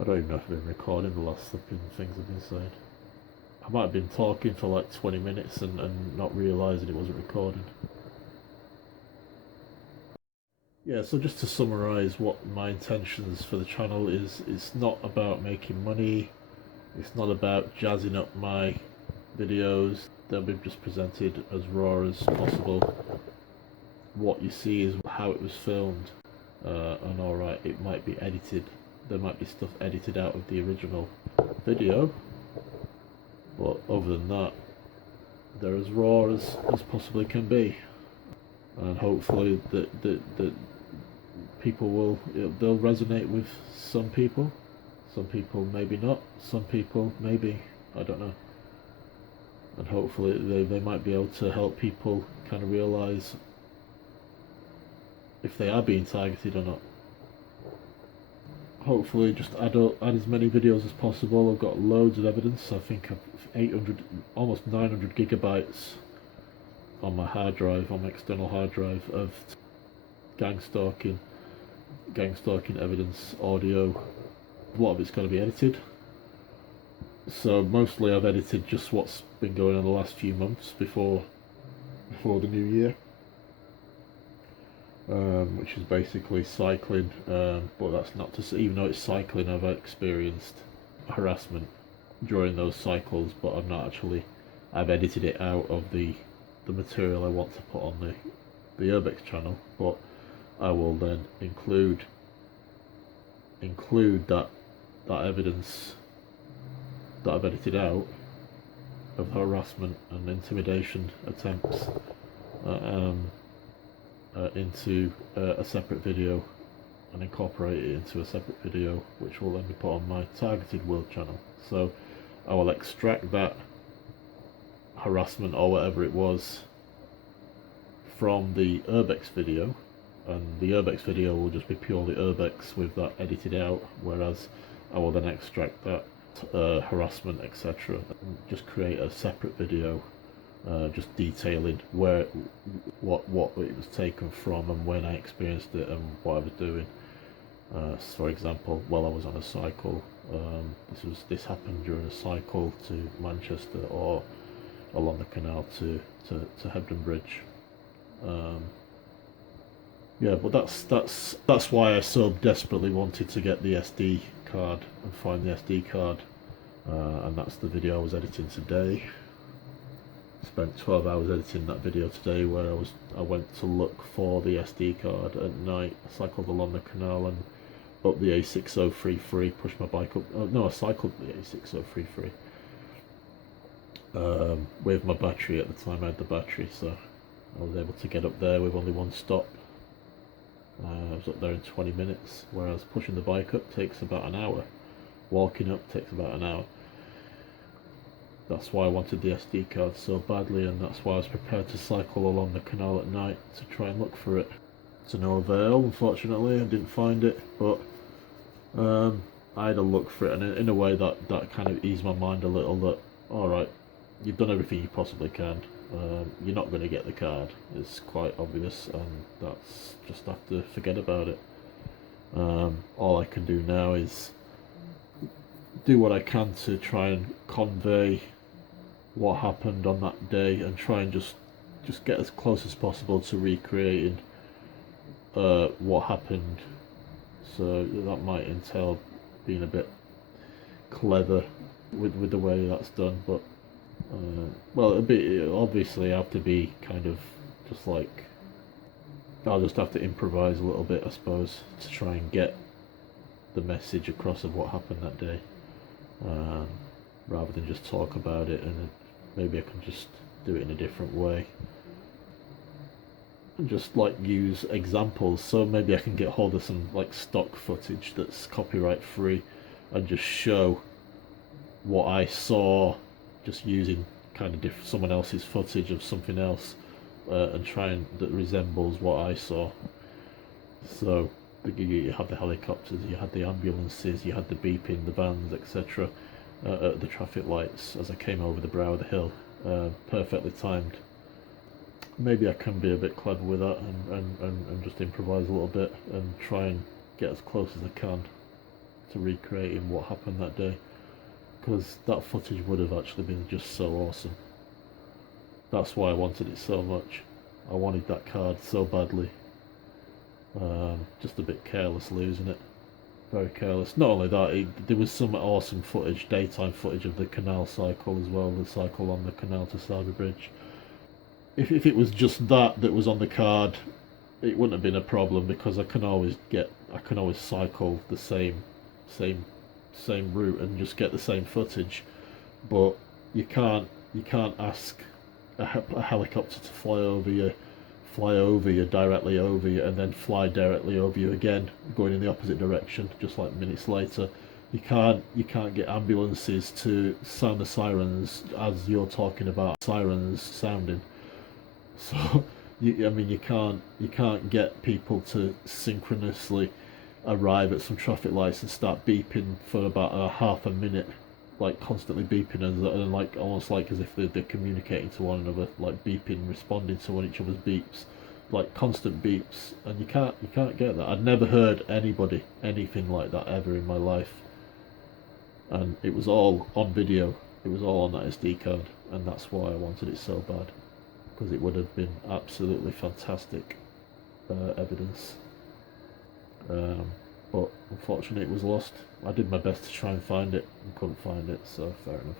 I don't even know if I've been recording the last flipping things I've been saying. I might have been talking for like 20 minutes and not realising it wasn't recording. Yeah, so just to summarise what my intentions for the channel is, it's not about making money, it's not about jazzing up my videos, they'll be just presented as raw as possible. What you see is how it was filmed, and alright, it might be edited, there might be stuff edited out of the original video, but other than that, they're as raw as possibly can be. And hopefully that people will, they'll resonate with some people maybe not, some people maybe, I don't know. And hopefully they might be able to help people kind of realise if they are being targeted or not. Hopefully just add as many videos as possible. I've got loads of evidence. I think I've 800, almost 900 gigabytes on my hard drive, on my external hard drive, of gang stalking evidence, audio. A lot of it's going to be edited. So mostly I've edited just what's been going on the last few months before the new year. Which is basically cycling, but that's not to say, even though it's cycling, I've experienced harassment during those cycles, but I've edited it out of the material I want to put on the Urbex channel, but I will then include that evidence that I've edited out of harassment and intimidation attempts into a separate video, and incorporate it into a separate video, which will then be put on my targeted world channel. So I will extract that harassment or whatever it was from the Urbex video, and the Urbex video will just be purely Urbex with that edited out, whereas I will then extract that harassment, etc., and just create a separate video just detailing what it was taken from and when I experienced it and what I was doing. For example, while I was on a cycle, this happened during a cycle to Manchester, or along the canal to Hebden Bridge. Yeah, but that's why I so desperately wanted to get the SD card and find the SD card, and that's the video I was editing today. Spent 12 hours editing that video today, where I went to look for the SD card at night. I cycled along the canal and up the A6033, pushed my bike up. Oh, no, I cycled the A6033 with my battery. At the time I had the battery, so I was able to get up there with only one stop. I was up there in 20 minutes, whereas pushing the bike up takes about an hour. Walking up takes about an hour. That's why I wanted the SD card so badly, and that's why I was prepared to cycle along the canal at night to try and look for it. To no avail, unfortunately. I didn't find it, but I had a look for it, and in a way that kind of eased my mind a little, that alright, you've done everything you possibly can. You're not going to get the card, it's quite obvious, and that's just have to forget about it. All I can do now is do what I can to try and convey what happened on that day, and try and just get as close as possible to recreating what happened. So that might entail being a bit clever with the way that's done, but well, obviously I have to be kind of just like, I'll just have to improvise a little bit, I suppose, to try and get the message across of what happened that day, rather than just talk about it. And maybe I can just do it in a different way and just like use examples. So maybe I can get hold of some like stock footage that's copyright free and just show what I saw, just using kind of someone else's footage of something else, and trying that resembles what I saw. So you had the helicopters, you had the ambulances, you had the beeping, the vans, etc. At the traffic lights as I came over the brow of the hill, perfectly timed. Maybe I can be a bit clever with that, and just improvise a little bit and try and get as close as I can to recreating what happened that day, because that footage would have actually been just so awesome. That's why I wanted it so much. I wanted that card so badly. Just a bit careless losing it. Very careless. Not only that, there was some awesome footage, daytime footage of the canal cycle as well, the cycle on the canal to Sowerby Bridge. If it was just that was on the card, it wouldn't have been a problem, because I can always cycle the same route and just get the same footage. But you can't ask a helicopter to fly over you directly over you, and then fly directly over you again, going in the opposite direction, just like minutes later. You can't get ambulances to sound the sirens as you're talking about sirens sounding. So you can't get people to synchronously arrive at some traffic lights and start beeping for about a half a minute, like constantly beeping, and like almost like as if they're communicating to one another, like beeping, responding to each other's beeps, like constant beeps. And you can't get that. I'd never heard anything like that ever in my life, and it was all on video. It was all on that SD card, and that's why I wanted it so bad, because it would have been absolutely fantastic evidence. But unfortunately it was lost. I did my best to try and find it and couldn't find it, so fair enough.